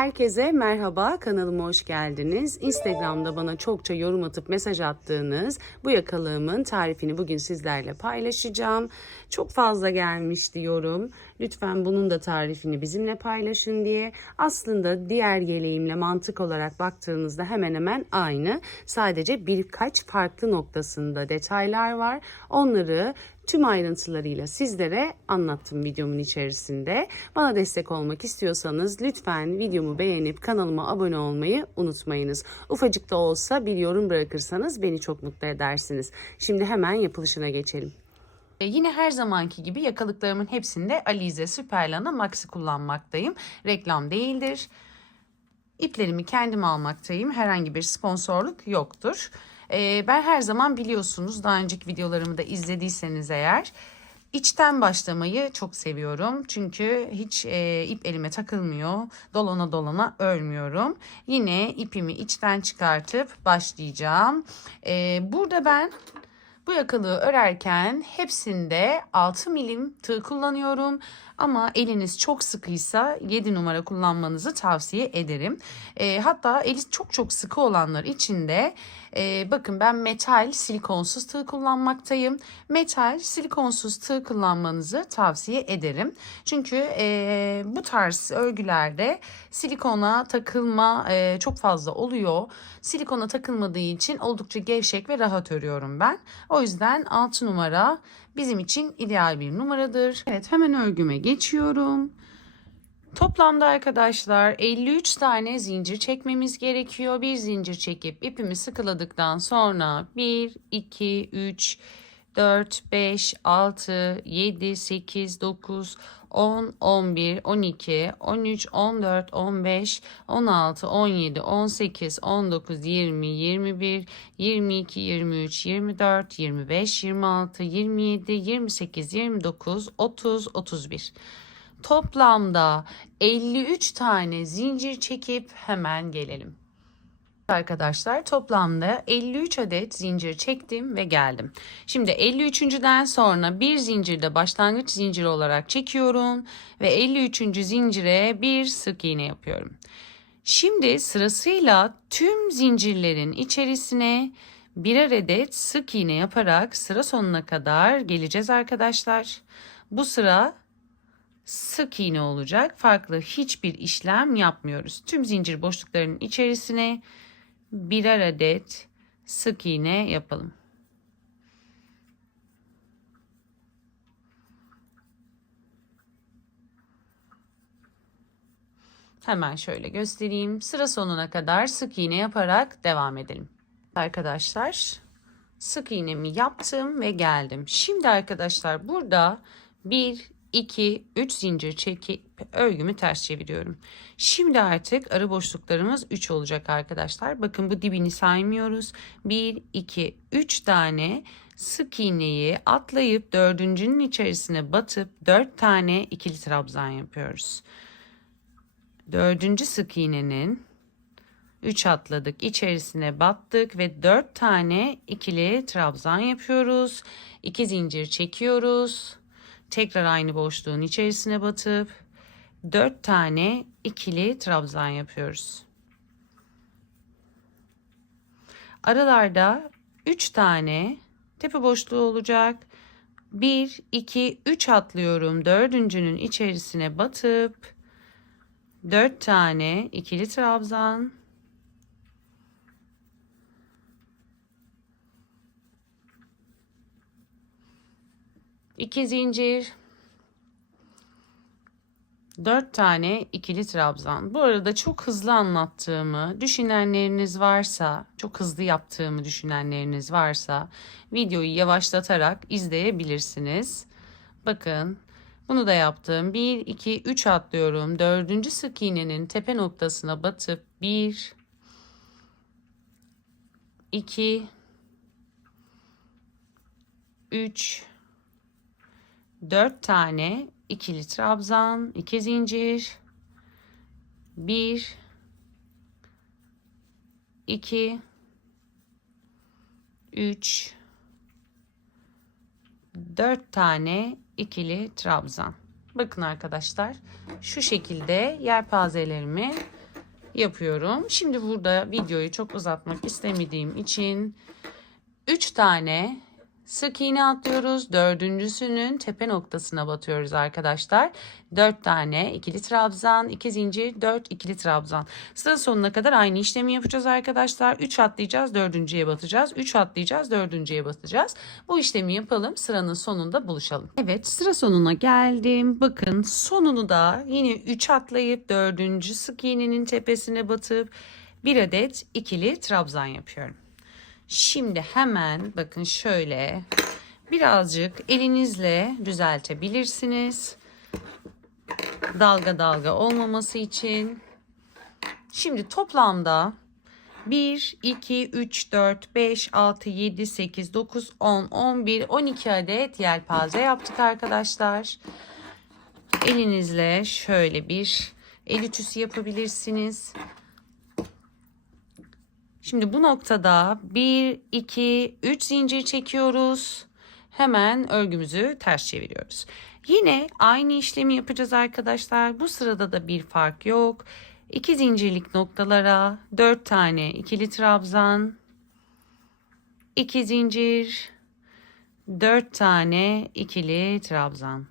Herkese merhaba, kanalıma hoş geldiniz. Instagram'da bana çokça yorum atıp mesaj attığınız bu yakalığımın tarifini bugün sizlerle paylaşacağım. Çok fazla gelmişti yorum. Lütfen bunun da tarifini bizimle paylaşın diye. Aslında diğer yeleğimle mantık olarak baktığınızda hemen hemen aynı. Sadece birkaç farklı noktasında detaylar var. Onları tüm ayrıntılarıyla sizlere anlattım videomun içerisinde. Bana destek olmak istiyorsanız lütfen videomu beğenip kanalıma abone olmayı unutmayınız. Ufacık da olsa bir yorum bırakırsanız beni çok mutlu edersiniz. Şimdi hemen yapılışına geçelim. Yine her zamanki gibi yakalıklarımın hepsinde Alize Süperlana Maxi kullanmaktayım. Reklam değildir. İplerimi kendim almaktayım. Herhangi bir sponsorluk yoktur. Ben her zaman biliyorsunuz, daha önceki videolarımı da izlediyseniz eğer, içten başlamayı çok seviyorum. Çünkü hiç ip elime takılmıyor. Dolana dolana örmüyorum. Yine ipimi içten çıkartıp başlayacağım. Burada ben bu yakalığı örerken hepsinde 6 milim tığ kullanıyorum. Ama eliniz çok sıkıysa 7 numara kullanmanızı tavsiye ederim. Hatta eli çok sıkı olanlar için de bakın, ben metal silikonsuz tığ kullanmaktayım. Metal silikonsuz tığ kullanmanızı tavsiye ederim. Çünkü bu tarz örgülerde silikona takılma çok fazla oluyor. Silikona takılmadığı için oldukça gevşek ve rahat örüyorum ben. O yüzden 6 numara bizim için ideal bir numaradır. Evet, hemen örgüme geçiyorum. Toplamda arkadaşlar 53 tane zincir çekmemiz gerekiyor. Bir zincir çekip ipimi sıkıladıktan sonra 1, 2, 3, 4, 5, 6, 7, 8, 9, 10, 11, 12, 13, 14, 15, 16, 17, 18, 19, 20, 21, 22, 23, 24, 25, 26, 27, 28, 29, 30, 31. Toplamda 53 tane zincir çekip hemen gelelim. Arkadaşlar, toplamda 53 adet zincir çektim ve geldim. Şimdi 53.den sonra bir zincirde başlangıç zinciri olarak çekiyorum ve 53. zincire bir sık iğne yapıyorum. Şimdi sırasıyla tüm zincirlerin içerisine birer adet sık iğne yaparak sıra sonuna kadar geleceğiz arkadaşlar. Bu sıra sık iğne olacak. Farklı hiçbir işlem yapmıyoruz. Tüm zincir boşluklarının içerisine birer adet sık iğne yapalım. Hemen şöyle göstereyim. Sıra sonuna kadar sık iğne yaparak devam edelim. Arkadaşlar, sık iğnemi yaptım ve geldim. Şimdi arkadaşlar, burada 1, 2, 3 zincir çekip örgümü ters çeviriyorum. Şimdi artık ara boşluklarımız 3 olacak arkadaşlar. Bakın, bu dibini saymıyoruz. 1, 2, 3 tane sık iğneyi atlayıp dördüncünün içerisine batıp 4 tane ikili trabzan yapıyoruz. Dördüncü sık iğnenin 3 atladık, içerisine battık ve 4 tane ikili trabzan yapıyoruz. 2 zincir çekiyoruz. Tekrar aynı boşluğun içerisine batıp 4 tane ikili trabzan yapıyoruz. Aralarda 3 tane tepe boşluğu olacak. 1, 2, 3 atlıyorum. Dördüncünün içerisine batıp 4 tane ikili trabzan. İki zincir, 4 tane ikili trabzan. Bu arada çok hızlı anlattığımı düşünenleriniz varsa, çok hızlı yaptığımı düşünenleriniz varsa videoyu yavaşlatarak izleyebilirsiniz. Bakın, bunu da yaptım. 1, 2, 3 atlıyorum. Dördüncü sık iğnenin tepe noktasına batıp 1, 2, 3, 4 tane ikili trabzan, 2 zincir, 1, 2, 3, 4 tane ikili trabzan. Bakın arkadaşlar, şu şekilde yelpazelerimi yapıyorum. Şimdi burada videoyu çok uzatmak istemediğim için 3 tane sık iğne atlıyoruz. Dördüncüsünün tepe noktasına batıyoruz arkadaşlar. 4 tane ikili trabzan, 2 zincir, 4 ikili trabzan. Sıra sonuna kadar aynı işlemi yapacağız arkadaşlar. 3 atlayacağız, dördüncüye batacağız. 3 atlayacağız, dördüncüye batacağız. Bu işlemi yapalım. Sıranın sonunda buluşalım. Evet, sıra sonuna geldim. Bakın sonunu da yine 3 atlayıp dördüncü sık iğnenin tepesine batıp bir adet ikili trabzan yapıyorum. Şimdi hemen bakın şöyle birazcık elinizle düzeltebilirsiniz. Dalga dalga olmaması için. Şimdi toplamda 1, 2, 3, 4, 5, 6, 7, 8, 9, 10, 11, 12 adet yelpaze yaptık arkadaşlar. Elinizle şöyle bir el ütüsü yapabilirsiniz. Şimdi bu noktada 1, 2, 3 zincir çekiyoruz. Hemen örgümüzü ters çeviriyoruz. Yine aynı işlemi yapacağız arkadaşlar. Bu sırada da bir fark yok. 2 zincirlik noktalara 4 tane ikili trabzan, 2 zincir, 4 tane ikili trabzan.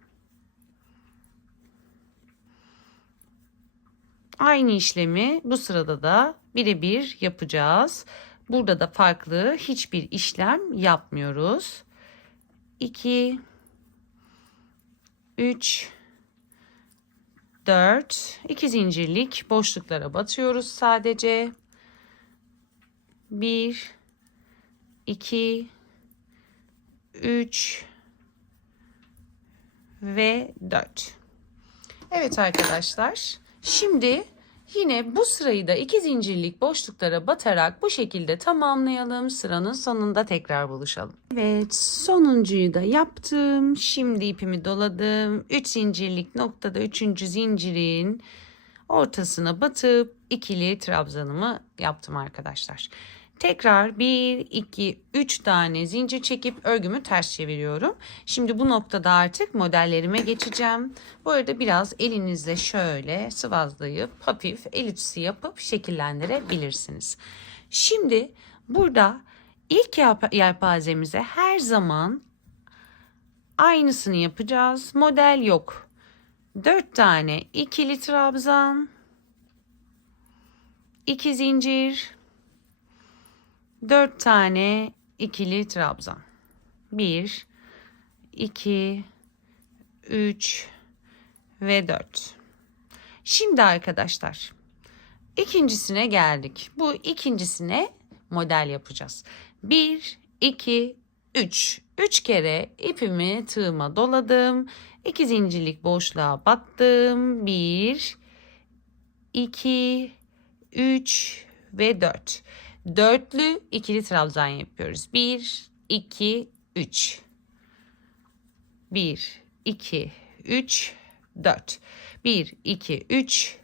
Aynı işlemi bu sırada da birebir yapacağız. Burada da farklı hiçbir işlem yapmıyoruz. 2, 3, 4, 2 zincirlik boşluklara batıyoruz sadece. 1, 2, 3 ve 4. Evet arkadaşlar. Şimdi yine bu sırayı da 2 zincirlik boşluklara batarak bu şekilde tamamlayalım. Sıranın sonunda tekrar buluşalım. Evet, sonuncuyu da yaptım. Şimdi ipimi doladım. 3 zincirlik noktada 3. zincirin ortasına batıp ikili trabzanımı yaptım arkadaşlar. Tekrar 1, 2, 3 tane zincir çekip örgümü ters çeviriyorum. Şimdi bu noktada artık modellerime geçeceğim. Bu arada biraz elinizle şöyle sıvazlayıp hafif el ütüsü yapıp şekillendirebilirsiniz. Şimdi burada ilk yelpazemize her zaman aynısını yapacağız. Model yok. 4 tane ikili trabzan, 2 zincir, 4 tane ikili trabzan. 1, 2, 3 ve 4. Şimdi arkadaşlar ikincisine geldik. Bu ikincisine model yapacağız. 1, 2, 3. 3 kere ipimi tığıma doladım. 2 zincirlik boşluğa battım. 1, 2, 3 ve 4. Dörtlü ikili trabzan yapıyoruz. 1, 2, 3. 1, 2, 3, 4. 1, 2, 3.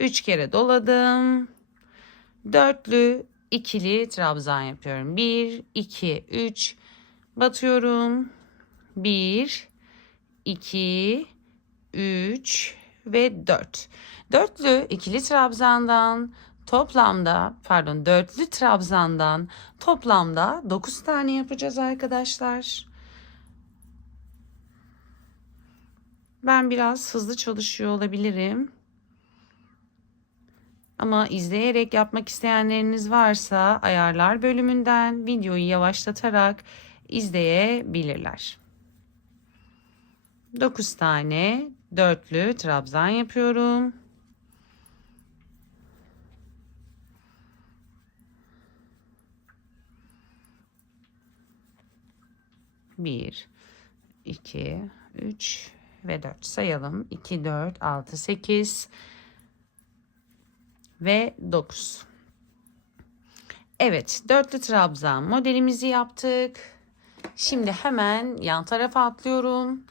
3 kere doladım. Dörtlü ikili trabzan yapıyorum. 1, 2, 3. Batıyorum. 1, 2, 3 ve 4. Dörtlü ikili trabzandan dörtlü trabzandan toplamda 9 tane yapacağız arkadaşlar. Ben biraz hızlı çalışıyor olabilirim. Ama izleyerek yapmak isteyenleriniz varsa ayarlar bölümünden videoyu yavaşlatarak izleyebilirler. 9 tane dörtlü trabzan yapıyorum. Bir, 2, 3 ve 4 sayalım. 2, 4, 6, 8 ve 9. Evet, dörtlü trabzan modelimizi yaptık. Şimdi hemen yan tarafa atlıyorum.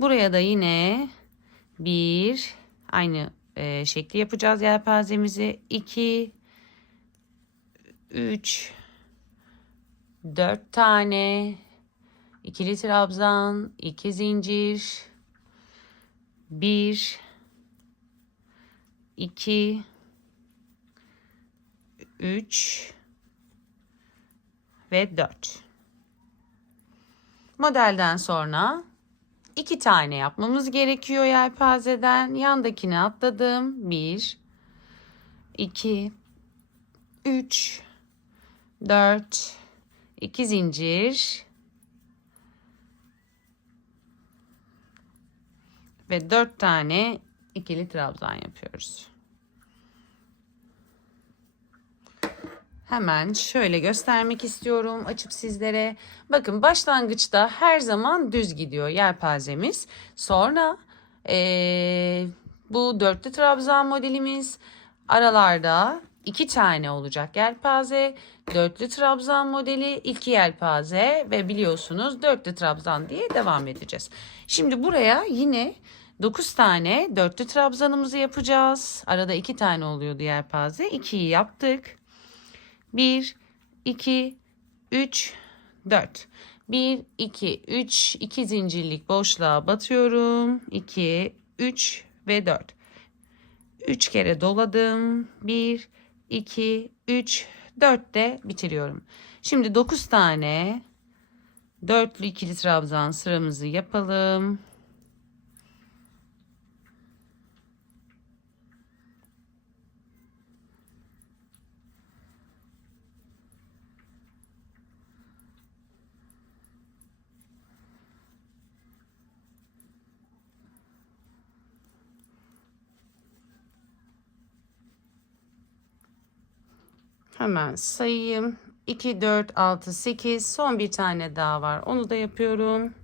Buraya da yine aynı şekli yapacağız yelpazemizi. 2, 3, 4 tane ikili trabzan, 2 zincir, 1, 2, 3 ve 4. Modelden sonra 2 tane yapmamız gerekiyor yelpazeden. Yandakine atladım. 1, 2, 3, 4, 2 zincir ve 4 tane ikili trabzan yapıyoruz. Hemen şöyle göstermek istiyorum açıp sizlere. Bakın başlangıçta her zaman düz gidiyor yelpazemiz. Sonra bu dörtlü trabzan modelimiz aralarda 2 tane olacak yelpaze. Dörtlü trabzan modeli 2 yelpaze ve biliyorsunuz dörtlü trabzan diye devam edeceğiz. Şimdi buraya yine 9 tane dörtlü trabzanımızı yapacağız. Arada 2 tane oluyordu yelpaze. 2'yi yaptık. 1, 2, 3, 4. 1, 2, 3, 2 zincirlik boşluğa batıyorum. 2, 3 ve 4. 3 kere doladım. 1, 2, 3, 4 de bitiriyorum. Şimdi 9 tane dörtlü ikili trabzan sıramızı yapalım. Hemen sayayım. 2, 4, 6, 8. Son bir tane daha var. Onu da yapıyorum.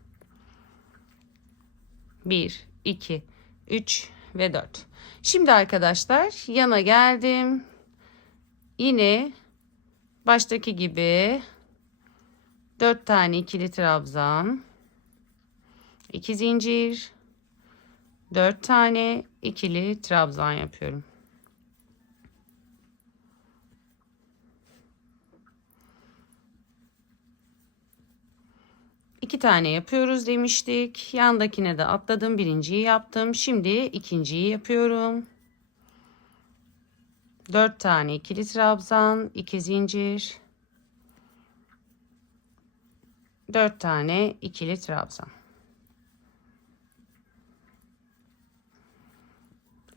1, 2, 3 ve 4. Şimdi arkadaşlar yana geldim. Yine baştaki gibi 4 tane ikili trabzan. 2 zincir. 4 tane ikili trabzan yapıyorum. İki tane yapıyoruz demiştik. Yandakine de atladım. Birinciyi yaptım. Şimdi ikinciyi yapıyorum. 4 tane ikili trabzan, 2 zincir. 4 tane ikili trabzan.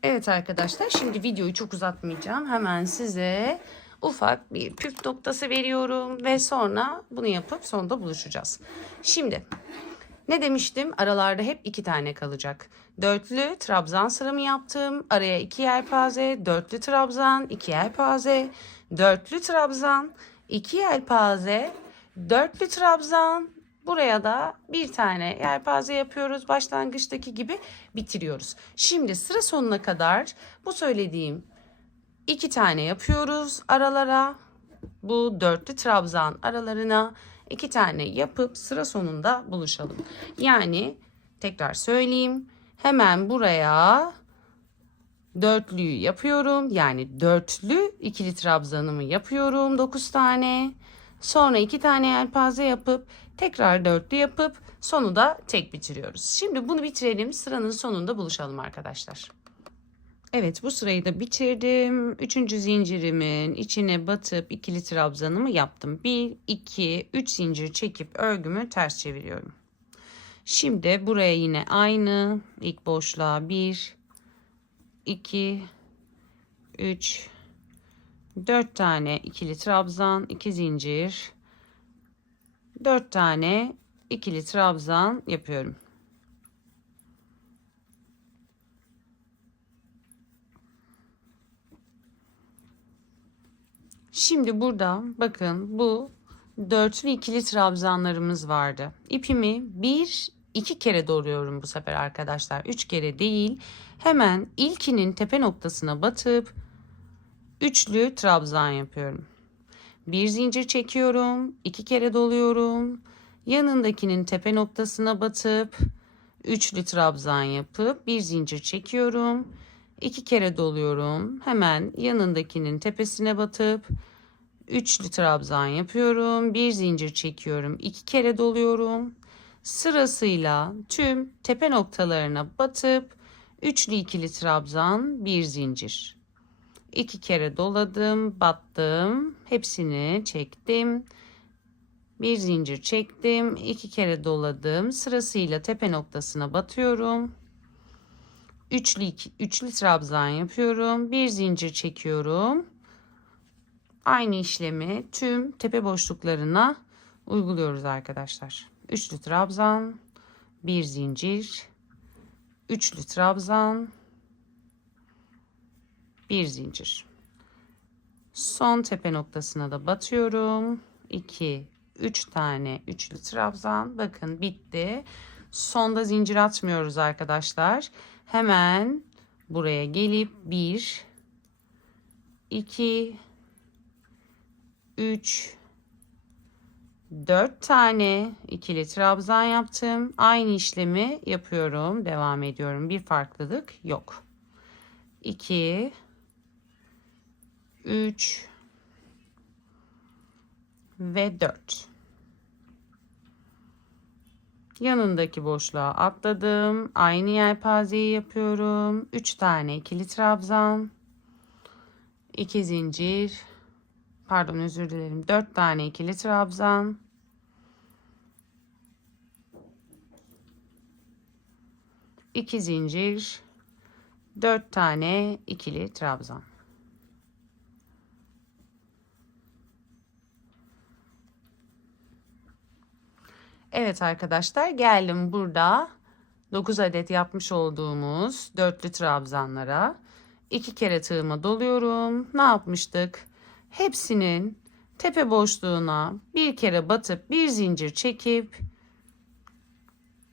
Evet arkadaşlar, şimdi videoyu çok uzatmayacağım. Hemen size ufak bir püf noktası veriyorum ve sonra bunu yapıp sonunda buluşacağız. Şimdi ne demiştim? Aralarda hep 2 tane kalacak. Dörtlü trabzan sıramı yaptım. Araya 2 yelpaze, dörtlü trabzan, 2 yelpaze, dörtlü trabzan, 2 yelpaze, dörtlü trabzan. Buraya da bir tane yelpaze yapıyoruz. Başlangıçtaki gibi bitiriyoruz. Şimdi sıra sonuna kadar bu söylediğim 2 tane yapıyoruz aralara. Bu dörtlü trabzan aralarına 2 tane yapıp sıra sonunda buluşalım. Yani tekrar söyleyeyim. Hemen buraya dörtlüyü yapıyorum. Yani dörtlü ikili trabzanımı yapıyorum 9 tane. Sonra 2 tane yelpaze yapıp tekrar dörtlü yapıp sonu da tek bitiriyoruz. Şimdi bunu bitirelim. Sıranın sonunda buluşalım arkadaşlar. Evet, bu sırayı da bitirdim. 3. zincirimin içine batıp ikili trabzanımı yaptım. 1, 2, 3 zincir çekip örgümü ters çeviriyorum. Şimdi buraya yine aynı ilk boşluğa 1, 2, 3, 4 tane ikili trabzan, 2 zincir, 4 tane ikili trabzan yapıyorum. Şimdi burada bakın bu dörtlü ikili trabzanlarımız vardı. İpimi 2 kere doluyorum bu sefer arkadaşlar. 3 kere değil. Hemen ilkinin tepe noktasına batıp üçlü trabzan yapıyorum. Bir zincir çekiyorum. 2 kere doluyorum. Yanındakinin tepe noktasına batıp üçlü trabzan yapıp bir zincir çekiyorum. 2 kere doluyorum. Hemen yanındakinin tepesine batıp üçlü trabzan yapıyorum. Bir zincir çekiyorum. 2 kere doluyorum. Sırasıyla tüm tepe noktalarına batıp üçlü ikili trabzan, bir zincir. 2 kere doladım, battım. Hepsini çektim. Bir zincir çektim. 2 kere doladım. Sırasıyla tepe noktasına batıyorum. Üçlü trabzan yapıyorum. Bir zincir çekiyorum. Aynı işlemi tüm tepe boşluklarına uyguluyoruz arkadaşlar. Üçlü trabzan, bir zincir, üçlü trabzan, bir zincir. Son tepe noktasına da batıyorum. 2 3 tane üçlü trabzan. Bakın bitti. Sonda zincir atmıyoruz arkadaşlar. Hemen buraya gelip 1 2 3 4 tane ikili trabzan yaptım. Aynı işlemi yapıyorum. Devam ediyorum. Bir farklılık yok. 2 3 ve 4. Yanındaki boşluğa atladım. Aynı yelpazeyi yapıyorum. 3 tane ikili trabzan. 2 zincir. Pardon, özür dilerim. 4 tane ikili trabzan. 2 zincir. 4 tane ikili trabzan. Evet arkadaşlar, geldim burada 9 adet yapmış olduğumuz dörtlü trabzanlara 2 kere tığıma doluyorum. Ne yapmıştık? Hepsinin tepe boşluğuna bir kere batıp bir zincir çekip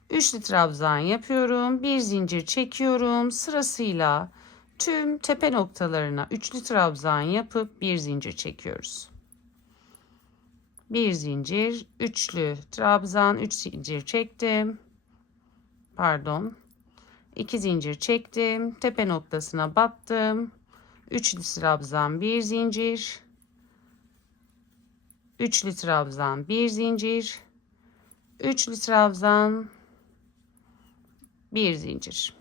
üçlü trabzan yapıyorum. Bir zincir çekiyorum. Sırasıyla tüm tepe noktalarına üçlü trabzan yapıp bir zincir çekiyoruz. Bir zincir, üçlü trabzan, 3 zincir çektim. Pardon. 2 zincir çektim. Tepe noktasına battım. Üçlü trabzan, bir zincir. Üçlü trabzan, bir zincir. Üçlü trabzan, bir zincir.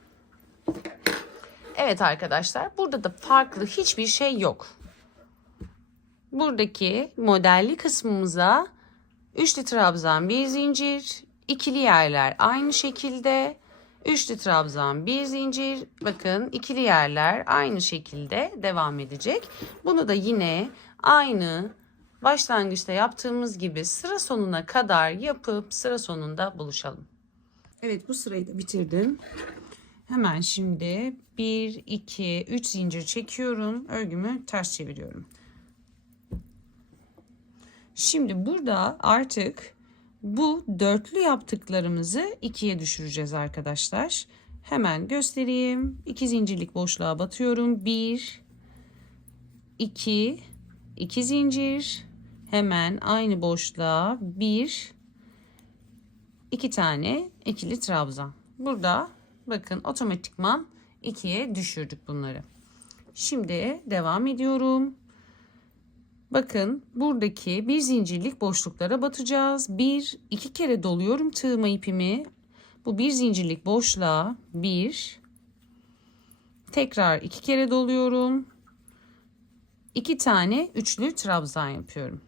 Evet arkadaşlar, burada da farklı hiçbir şey yok. Buradaki modelli kısmımıza üçlü trabzan, bir zincir, ikili yerler aynı şekilde, üçlü trabzan, bir zincir, bakın ikili yerler aynı şekilde devam edecek. Bunu da yine aynı başlangıçta yaptığımız gibi sıra sonuna kadar yapıp sıra sonunda buluşalım. Evet, bu sırayı da bitirdim. Hemen şimdi 1, 2, 3 zincir çekiyorum. Örgümü ters çeviriyorum. Şimdi burada artık bu dörtlü yaptıklarımızı ikiye düşüreceğiz arkadaşlar. Hemen göstereyim. 2 zincirlik boşluğa batıyorum. 1, 2, 2 zincir. Hemen aynı boşluğa 1, 2 tane ikili trabzan. Burada bakın otomatikman ikiye düşürdük bunları. Şimdi devam ediyorum. Bakın buradaki bir zincirlik boşluklara batacağız. 1, 2 kere doluyorum tığıma ipimi. Bu bir zincirlik boşluğa 1, tekrar 2 kere doluyorum. 2 tane üçlü trabzan yapıyorum.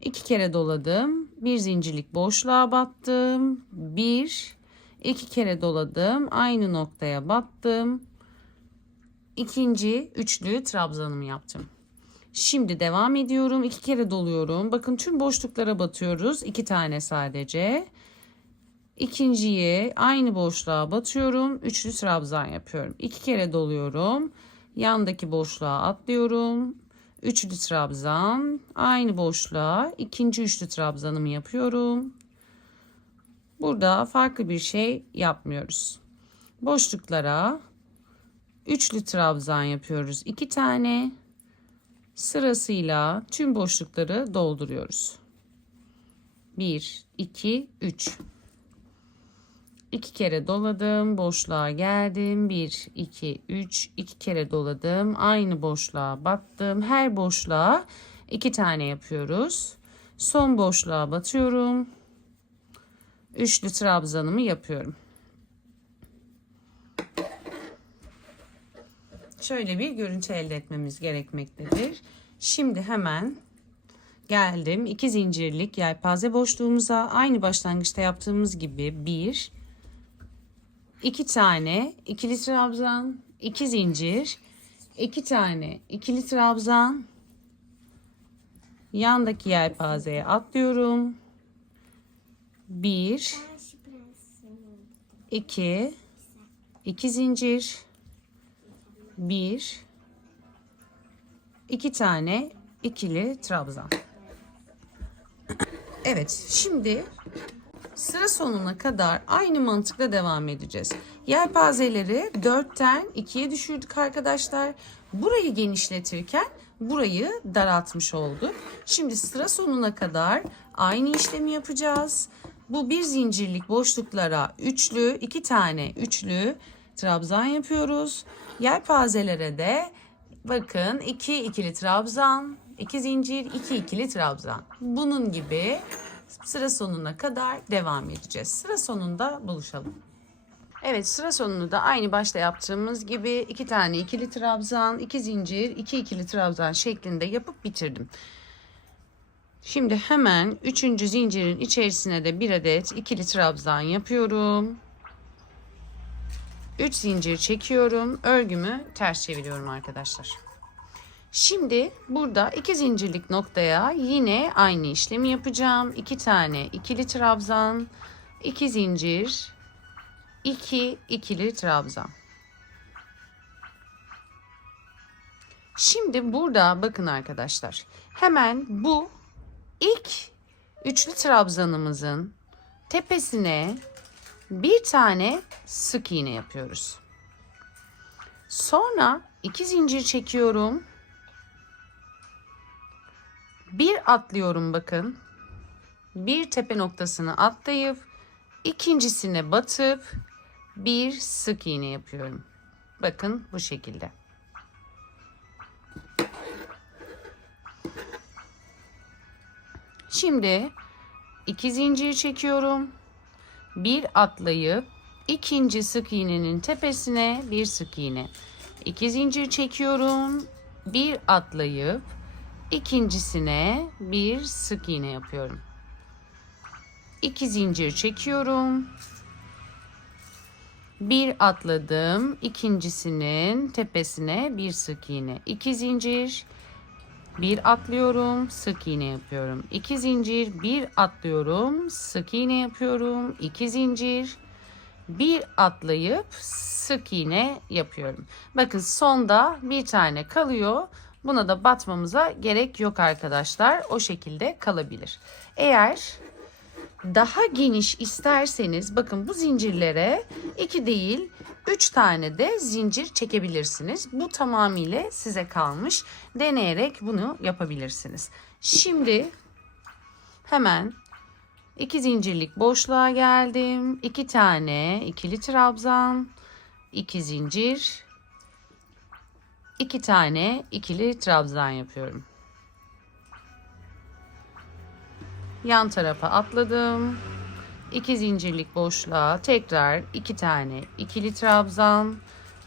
2 kere doladım. Bir zincirlik boşluğa battım. 1, 2 kere doladım. Aynı noktaya battım. İkinci üçlü trabzanımı yaptım. Şimdi devam ediyorum. 2 kere doluyorum. Bakın tüm boşluklara batıyoruz. 2 tane sadece. İkinciye aynı boşluğa batıyorum. Üçlü trabzan yapıyorum. 2 kere doluyorum. Yandaki boşluğa atlıyorum. Üçlü trabzan. Aynı boşluğa ikinci üçlü trabzanımı yapıyorum. Burada farklı bir şey yapmıyoruz. Boşluklara üçlü trabzan yapıyoruz. 2 tane. Sırasıyla tüm boşlukları dolduruyoruz. 1, 2, 3. 2 kere doladım. Boşluğa geldim. 1, 2, 3. 2 kere doladım. Aynı boşluğa battım. Her boşluğa 2 tane yapıyoruz. Son boşluğa batıyorum. Üçlü trabzanımı yapıyorum. şöyle bir görüntü elde etmemiz gerekmektedir. Şimdi hemen geldim 2 zincirlik yelpaze boşluğumuza, aynı başlangıçta yaptığımız gibi 1 2 tane ikili trabzan, 2 zincir, 2 tane ikili trabzan, yandaki yelpazeye atlıyorum. 1 2 2 zincir, 1 2 tane ikili trabzan. Evet, şimdi sıra sonuna kadar aynı mantıkla devam edeceğiz. Yelpazeleri 4'ten 2'ye düşürdük arkadaşlar. Burayı genişletirken burayı daraltmış olduk. Şimdi sıra sonuna kadar aynı işlemi yapacağız. Bu bir zincirlik boşluklara üçlü, 2 tane üçlü trabzan yapıyoruz. Yelpazelere de bakın 2 ikili trabzan, 2 zincir, 2 ikili trabzan. Bunun gibi sıra sonuna kadar devam edeceğiz. Sıra sonunda buluşalım. Evet, sıra sonunu da aynı başta yaptığımız gibi 2 tane ikili trabzan, 2 zincir, 2 ikili trabzan şeklinde yapıp bitirdim. Şimdi hemen 3. zincirin içerisine de 1 adet ikili trabzan yapıyorum. 3 zincir çekiyorum. Örgümü ters çeviriyorum arkadaşlar. Şimdi burada 2 zincirlik noktaya yine aynı işlemi yapacağım. 2 tane ikili trabzan, 2 zincir, 2 ikili trabzan. Şimdi burada bakın arkadaşlar. Hemen bu ilk üçlü trabzanımızın tepesine bir tane sık iğne yapıyoruz. Sonra 2 zincir çekiyorum. Bir atlıyorum bakın. Bir tepe noktasını atlayıp ikincisine batıp bir sık iğne yapıyorum. Bakın bu şekilde. Şimdi 2 zincir çekiyorum. Bir atlayıp ikinci sık iğnenin tepesine bir sık iğne. 2 zincir çekiyorum. Bir atlayıp ikincisine bir sık iğne yapıyorum. 2 zincir çekiyorum. Bir atladım. İkincisinin tepesine bir sık iğne. 2 zincir. Bir atlıyorum. Sık iğne yapıyorum. 2 zincir. Bir atlıyorum. Sık iğne yapıyorum. 2 zincir. Bir atlayıp sık iğne yapıyorum. Bakın sonda bir tane kalıyor. Buna da batmamıza gerek yok arkadaşlar. O şekilde kalabilir. Eğer daha geniş isterseniz bakın bu zincirlere 2 değil 3 tane de zincir çekebilirsiniz. Bu tamamıyla size kalmış. Deneyerek bunu yapabilirsiniz. Şimdi hemen 2 zincirlik boşluğa geldim. 2 tane ikili trabzan, 2 zincir, 2 tane ikili trabzan yapıyorum. Yan tarafa atladım. 2 zincirlik boşluğa tekrar 2 tane ikili trabzan,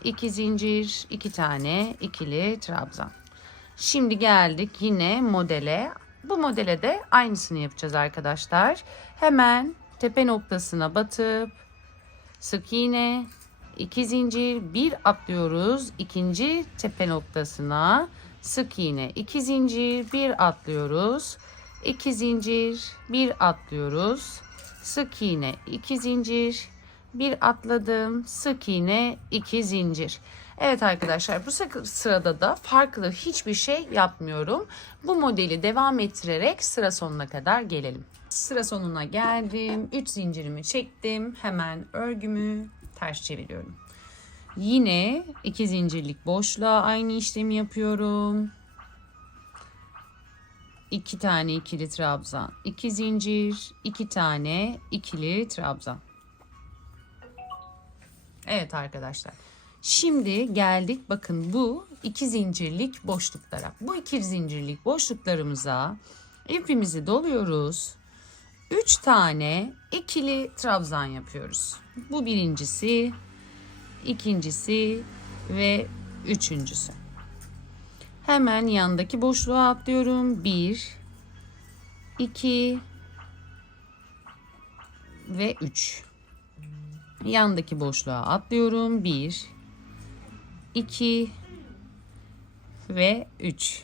2 zincir, 2 tane ikili trabzan. Şimdi geldik yine modele. Bu modele de aynısını yapacağız arkadaşlar. Hemen tepe noktasına batıp sık iğne, 2 zincir, bir atlıyoruz. İkinci tepe noktasına sık iğne, 2 zincir, bir atlıyoruz. 2 zincir, bir atlıyoruz. Sık iğne, 2 zincir, bir atladım. Sık iğne, 2 zincir. Evet arkadaşlar, bu sırada da farklı hiçbir şey yapmıyorum. Bu modeli devam ettirerek sıra sonuna kadar gelelim. Sıra sonuna geldim. 3 zincirimi çektim. Hemen örgümü ters çeviriyorum. Yine 2 zincirlik boşluğa aynı işlemi yapıyorum. 2 tane ikili trabzan, 2 zincir, 2 tane ikili trabzan. Evet arkadaşlar. Şimdi geldik bakın bu 2 zincirlik boşluklara. Bu 2 zincirlik boşluklarımıza ipimizi doluyoruz. 3 tane ikili trabzan yapıyoruz. Bu birincisi, ikincisi ve üçüncüsü. Hemen yandaki boşluğa atlıyorum. 1, 2 ve 3. Yandaki boşluğa atlıyorum. 1, 2 ve 3.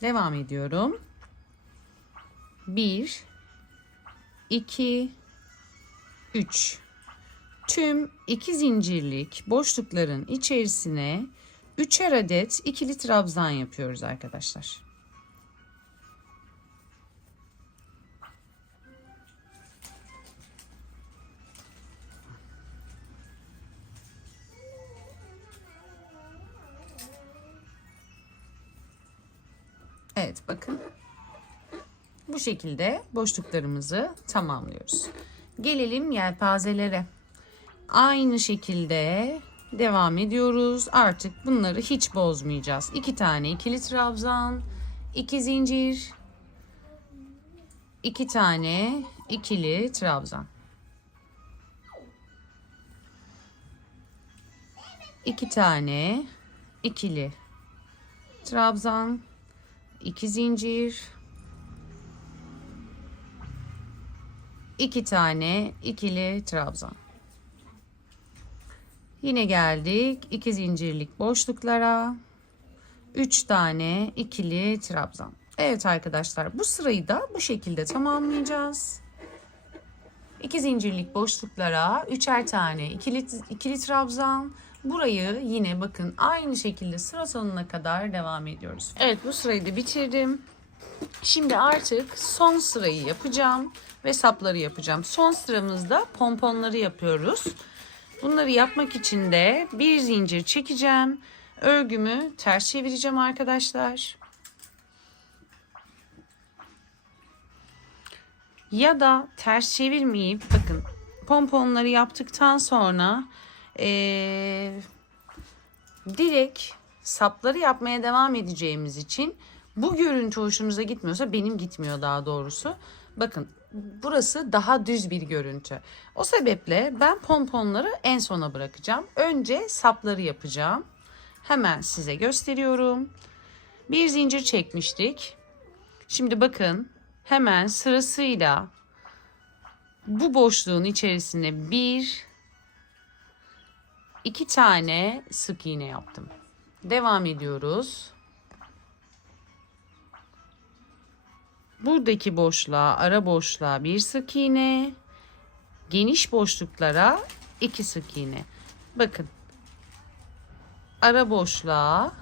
Devam ediyorum. 1, 2, 3. Tüm 2 zincirlik boşlukların içerisine 3'er adet ikili trabzan yapıyoruz arkadaşlar. Evet, bakın. Bu şekilde boşluklarımızı tamamlıyoruz. Gelelim yelpazelere. Aynı şekilde devam ediyoruz. Artık bunları hiç bozmayacağız. 2 tane ikili trabzan, 2 zincir, 2 tane ikili trabzan. 2 tane ikili trabzan, 2 zincir, 2 tane ikili trabzan. Yine geldik 2 zincirlik boşluklara. 3 tane ikili trabzan. Evet arkadaşlar, bu sırayı da bu şekilde tamamlayacağız. 2 zincirlik boşluklara 3'er tane ikili trabzan. Burayı yine bakın aynı şekilde sıra sonuna kadar devam ediyoruz. Evet, bu sırayı da bitirdim. Şimdi artık son sırayı yapacağım ve sapları yapacağım. Son sıramızda pomponları yapıyoruz. Bunları yapmak için de bir zincir çekeceğim. Örgümü ters çevireceğim arkadaşlar. Ya da ters çevirmeyip bakın pomponları yaptıktan sonra direkt sapları yapmaya devam edeceğimiz için bu görüntü hoşunuza gitmiyorsa, benim gitmiyor daha doğrusu. Bakın burası daha düz bir görüntü. O sebeple ben pomponları en sona bırakacağım. Önce sapları yapacağım. Hemen size gösteriyorum. Bir zincir çekmiştik. Şimdi bakın hemen sırasıyla bu boşluğun içerisine 1, 2 tane sık iğne yaptım. Devam ediyoruz. Buradaki boşluğa, ara boşluğa bir sık iğne, geniş boşluklara 2 sık iğne. Bakın. Ara boşluğa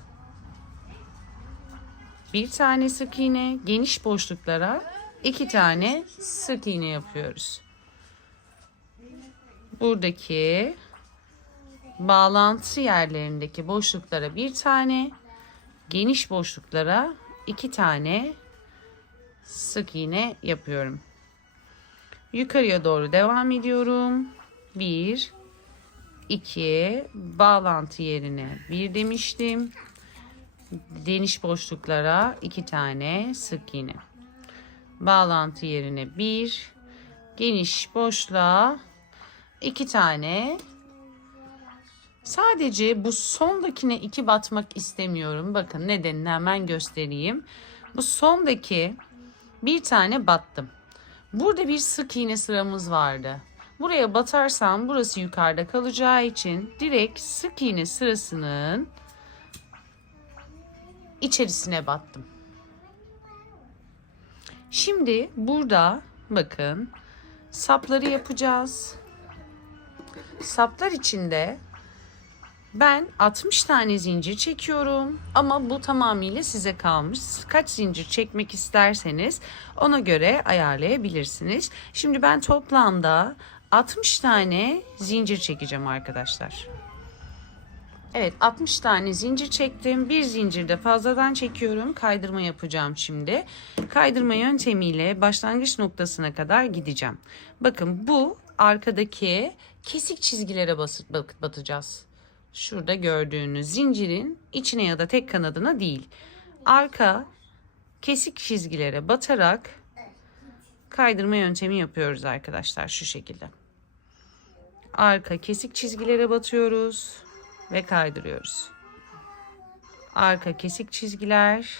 bir tane sık iğne, geniş boşluklara 2 tane sık iğne yapıyoruz. Buradaki bağlantı yerlerindeki boşluklara bir tane, geniş boşluklara 2 tane sık iğne yapıyorum. Yukarıya doğru devam ediyorum. 1, 2, bağlantı yerine 1 demiştim. Geniş boşluklara 2 tane sık iğne. Bağlantı yerine 1, geniş boşluğa 2 tane. Sadece bu sondakine 2 batmak istemiyorum. Bakın nedenini hemen göstereyim. Bu sondaki bir tane battım. Burada bir sık iğne sıramız vardı. Buraya batarsam burası yukarıda kalacağı için direkt sık iğne sırasının içerisine battım. Şimdi burada bakın sapları yapacağız. Saplar içinde ben 60 tane zincir çekiyorum ama bu tamamıyla size kalmış. Kaç zincir çekmek isterseniz ona göre ayarlayabilirsiniz. Şimdi ben toplamda 60 tane zincir çekeceğim arkadaşlar. Evet, 60 tane zincir çektim. Bir zincir de fazladan çekiyorum. Kaydırma yapacağım şimdi. Kaydırma yöntemiyle başlangıç noktasına kadar gideceğim. Bakın bu arkadaki kesik çizgilere batacağız. Şurada gördüğünüz zincirin içine ya da tek kanadına değil. Arka kesik çizgilere batarak kaydırma yöntemi yapıyoruz arkadaşlar şu şekilde. Arka kesik çizgilere batıyoruz. ve kaydırıyoruz. Arka kesik çizgiler.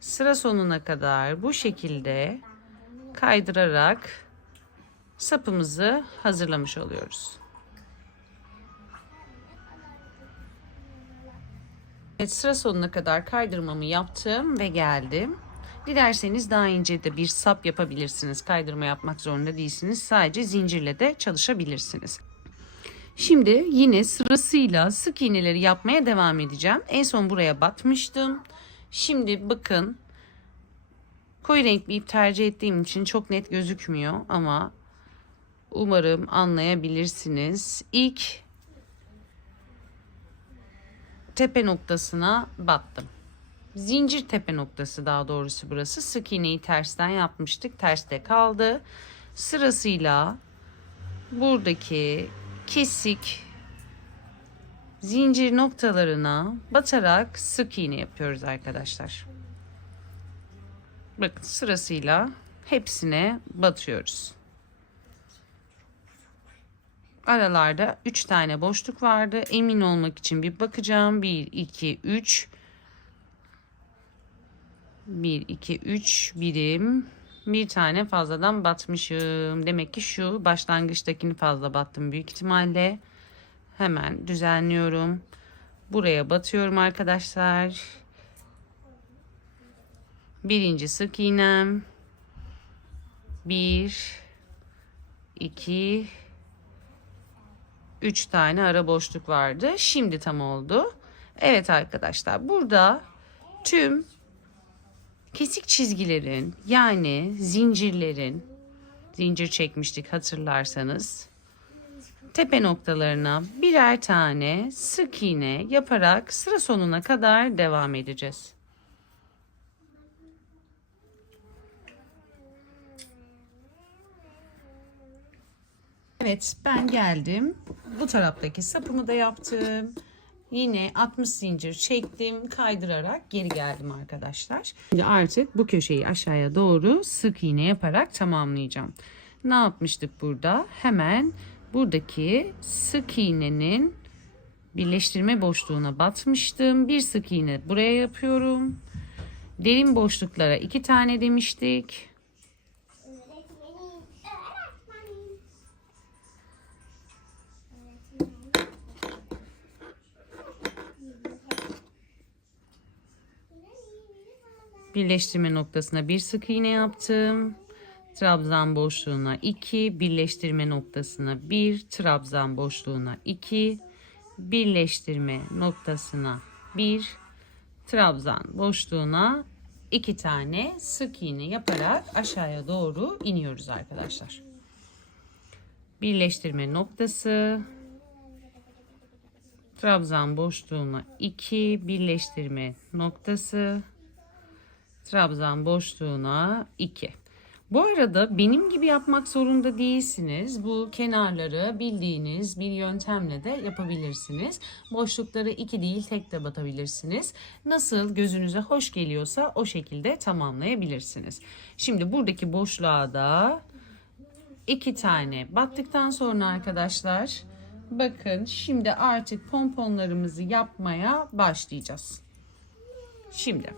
Sıra sonuna kadar bu şekilde kaydırarak sapımızı hazırlamış oluyoruz. Evet, sıra sonuna kadar kaydırmamı yaptım ve geldim. Dilerseniz daha ince de bir sap yapabilirsiniz. Kaydırma yapmak zorunda değilsiniz. Sadece zincirle de çalışabilirsiniz. Şimdi yine sırasıyla sık iğneleri yapmaya devam edeceğim. En son buraya batmıştım. Şimdi bakın, koyu renk bir ip tercih ettiğim için çok net gözükmüyor ama umarım anlayabilirsiniz. İlk tepe noktasına battım. Zincir tepe noktası, daha doğrusu burası. Sık iğneyi tersten yapmıştık. Terste kaldı. Sırasıyla buradaki kesik zincir noktalarına batarak sık iğne yapıyoruz arkadaşlar. Bakın, sırasıyla hepsine batıyoruz. Aralarda 3 tane boşluk vardı. Emin olmak için bir bakacağım. 1, 2, 3. 1, 2, 3 birim. Bir tane fazladan batmışım. Demek ki şu başlangıçtakini fazla battım büyük ihtimalle. Hemen düzenliyorum. Buraya batıyorum arkadaşlar. Birinci sık iğnem. 1, 2, 3 tane ara boşluk vardı. Şimdi tam oldu. Evet arkadaşlar, burada tüm kesik çizgilerin, yani zincirlerin, zincir çekmiştik hatırlarsanız, tepe noktalarına birer tane sık iğne yaparak sıra sonuna kadar devam edeceğiz. Evet, ben geldim. Bu taraftaki sapımı da yaptım. Yine 60 zincir çektim. Kaydırarak geri geldim arkadaşlar. Şimdi artık bu köşeyi aşağıya doğru sık iğne yaparak tamamlayacağım. Ne yapmıştık burada? Hemen buradaki sık iğnenin birleştirme boşluğuna batmıştım. Bir sık iğne buraya yapıyorum. Derin boşluklara 2 tane demiştik. Birleştirme noktasına bir sık iğne yaptım. Trabzan boşluğuna 2, birleştirme noktasına 1, trabzan boşluğuna 2, birleştirme noktasına 1, trabzan boşluğuna 2 tane sık iğne yaparak aşağıya doğru iniyoruz arkadaşlar. Birleştirme noktası, trabzan boşluğuna 2, birleştirme noktası, trabzan boşluğuna 2. Bu arada benim gibi yapmak zorunda değilsiniz. Bu kenarları bildiğiniz bir yöntemle de yapabilirsiniz. Boşlukları 2 değil, tek de batabilirsiniz. Nasıl gözünüze hoş geliyorsa o şekilde tamamlayabilirsiniz. Şimdi buradaki boşluğa da 2 tane battıktan sonra arkadaşlar, bakın şimdi artık pomponlarımızı yapmaya başlayacağız. Şimdi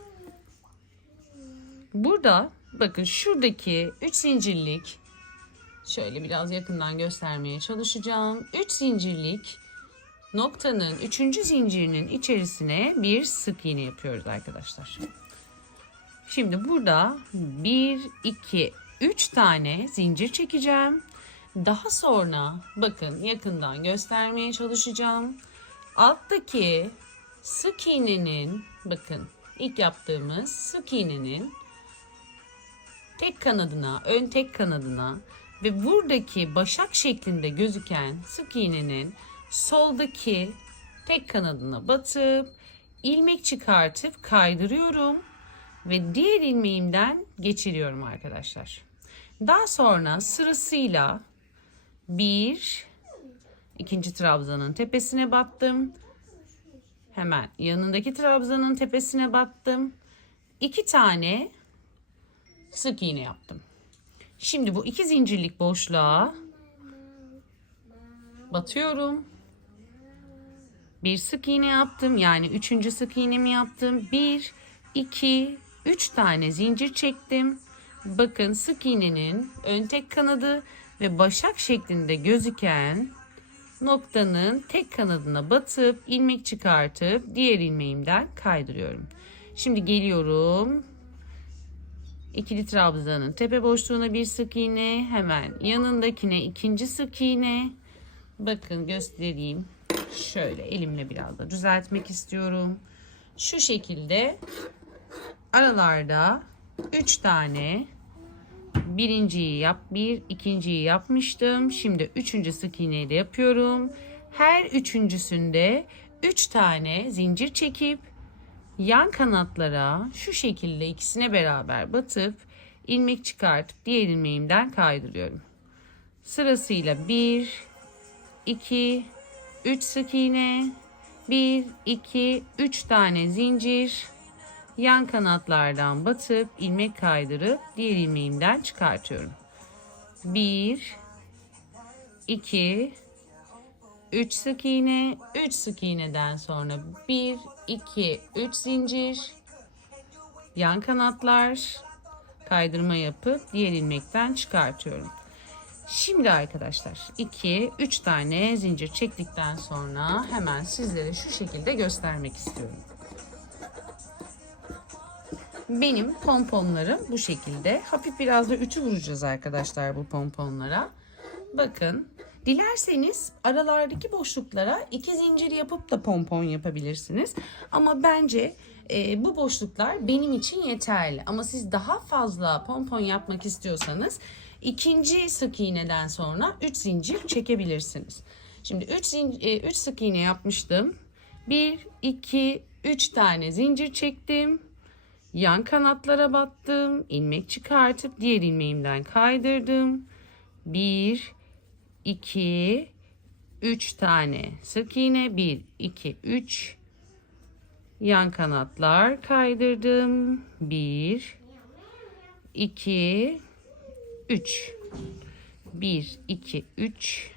burada bakın, şuradaki 3 zincirlik, şöyle biraz yakından göstermeye çalışacağım. 3 zincirlik noktanın 3. zincirinin içerisine bir sık iğne yapıyoruz arkadaşlar. Şimdi burada 1, 2, 3 tane zincir çekeceğim. Daha sonra bakın, yakından göstermeye çalışacağım. Alttaki sık iğnenin, bakın ilk yaptığımız sık iğnenin tek kanadına, ön tek kanadına ve buradaki başak şeklinde gözüken sık iğnenin soldaki tek kanadına batıp ilmek çıkartıp kaydırıyorum ve diğer ilmeğimden geçiriyorum arkadaşlar. Daha sonra sırasıyla ikinci trabzanın tepesine battım. Hemen yanındaki trabzanın tepesine battım. 2 tane sık iğne yaptım. Şimdi bu 2 zincirlik boşluğa batıyorum Bir sık iğne yaptım. Yani 3. sık iğnemi yaptım. 1, 2, 3 tane zincir çektim. Bakın sık iğnenin ön tek kanadı ve başak şeklinde gözüken noktanın tek kanadına batıp ilmek çıkartıp diğer ilmeğimden kaydırıyorum. Şimdi geliyorum. İkili trabzanın tepe boşluğuna bir sık iğne, hemen yanındakine 2. sık iğne. Bakın göstereyim. Şöyle elimle biraz da düzeltmek istiyorum. Şu şekilde aralarda 3 tane ikinciyi yapmıştım. Şimdi 3. sık iğneyi de yapıyorum. Her üçüncüsünde 3 tane zincir çekip yan kanatlara şu şekilde ikisine beraber batıp ilmek çıkartıp diğer ilmeğimden kaydırıyorum. Sırasıyla 1, 2, 3 sık iğne, 1, 2, 3 tane zincir, yan kanatlardan batıp ilmek kaydırıp diğer ilmeğimden çıkartıyorum. 1, 2, 3 sık iğne, 3 sık iğneden sonra 1, 2, 3 zincir, yan kanatlar, kaydırma yapıp diğer ilmekten çıkartıyorum. Şimdi arkadaşlar 2, 3 tane zincir çektikten sonra hemen sizlere şu şekilde göstermek istiyorum. Benim pomponlarım bu şekilde. Hafif biraz da ütü vuracağız arkadaşlar bu pomponlara. Bakın, dilerseniz aralardaki boşluklara 2 zincir yapıp da pompon yapabilirsiniz. Ama bence bu boşluklar benim için yeterli. Ama siz daha fazla pompon yapmak istiyorsanız 2. sık iğneden sonra 3 zincir çekebilirsiniz. Şimdi 3 sık iğne yapmıştım. 1, 2, 3 tane zincir çektim. Yan kanatlara battım. İlmek çıkartıp diğer ilmeğimden kaydırdım. 1, 2, 3 tane sık iğne. 1, 2, 3. Yan kanatlar kaydırdım. 1, 2, 3. 1, 2, 3.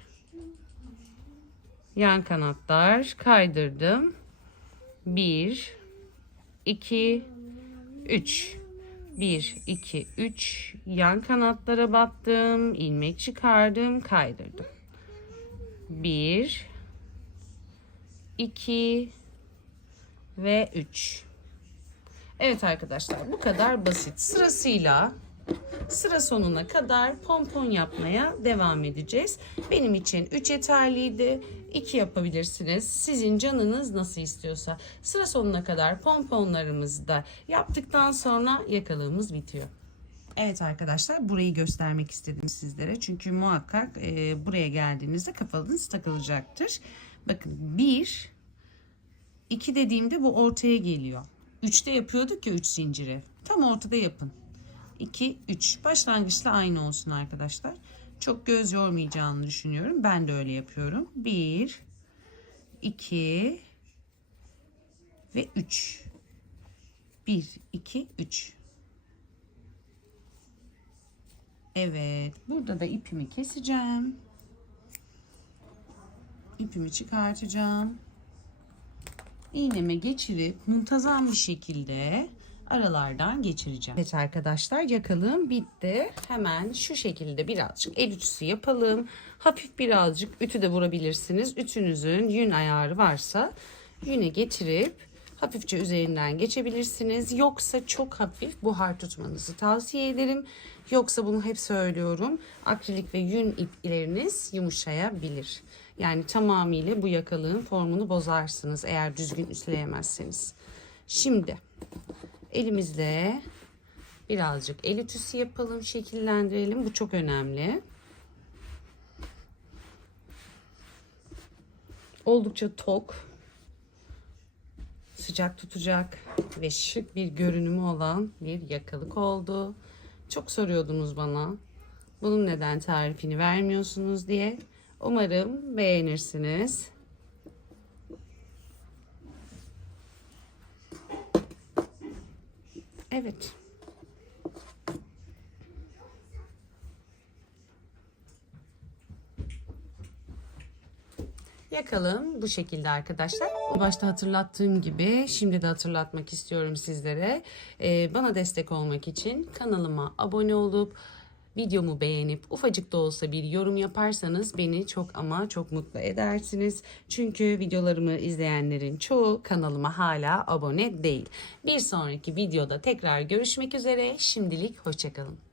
Yan kanatlar kaydırdım. 1, 2, 3. 1, 2, 3. Yan kanatlara battım. İlmek çıkardım. Kaydırdım. 1, 2 ve 3. Evet arkadaşlar, bu kadar basit. Sırasıyla sıra sonuna kadar pompon yapmaya devam edeceğiz. Benim için 3 yeterliydi. 2 yapabilirsiniz. Sizin canınız nasıl istiyorsa. Sıra sonuna kadar pomponlarımızı da yaptıktan sonra yakalığımız bitiyor. Evet arkadaşlar, burayı göstermek istedim sizlere. Çünkü muhakkak buraya geldiğinizde kafanız takılacaktır. Bakın 1, 2 dediğimde bu ortaya geliyor. 3'te yapıyorduk ya 3 zinciri. Tam ortada yapın. 2, 3. Başlangıçla aynı olsun arkadaşlar. Çok göz yormayacağını düşünüyorum. Ben de öyle yapıyorum. 1, 2 ve 3. 1, 2, 3. Evet. Burada da ipimi keseceğim. İpimi çıkartacağım. İğneme geçirip muntazam bir şekilde aralardan geçireceğim. Evet arkadaşlar, yakalığım bitti. Hemen şu şekilde birazcık el ütüsü yapalım. Hafif birazcık ütü de vurabilirsiniz. Ütünüzün yün ayarı varsa yüne getirip hafifçe üzerinden geçebilirsiniz. Yoksa çok hafif buhar tutmanızı tavsiye ederim. Yoksa bunu hep söylüyorum. Akrilik ve yün ipleriniz yumuşayabilir. Yani tamamıyla bu yakalığın formunu bozarsınız eğer düzgün üstleyemezseniz. Şimdi elimizle birazcık el ütüsü yapalım, şekillendirelim. Bu çok önemli. Oldukça tok, sıcak tutacak ve şık bir görünümü olan bir yakalık oldu. Çok soruyordunuz bana, bunun neden tarifini vermiyorsunuz diye. Umarım beğenirsiniz. Evet. Yakalım bu şekilde arkadaşlar. Başta hatırlattığım gibi şimdi de hatırlatmak istiyorum sizlere. Bana destek olmak için kanalıma abone olup videomu beğenip ufacık da olsa bir yorum yaparsanız beni çok ama çok mutlu edersiniz. Çünkü videolarımı izleyenlerin çoğu kanalıma hala abone değil. Bir sonraki videoda tekrar görüşmek üzere. Şimdilik hoşça kalın.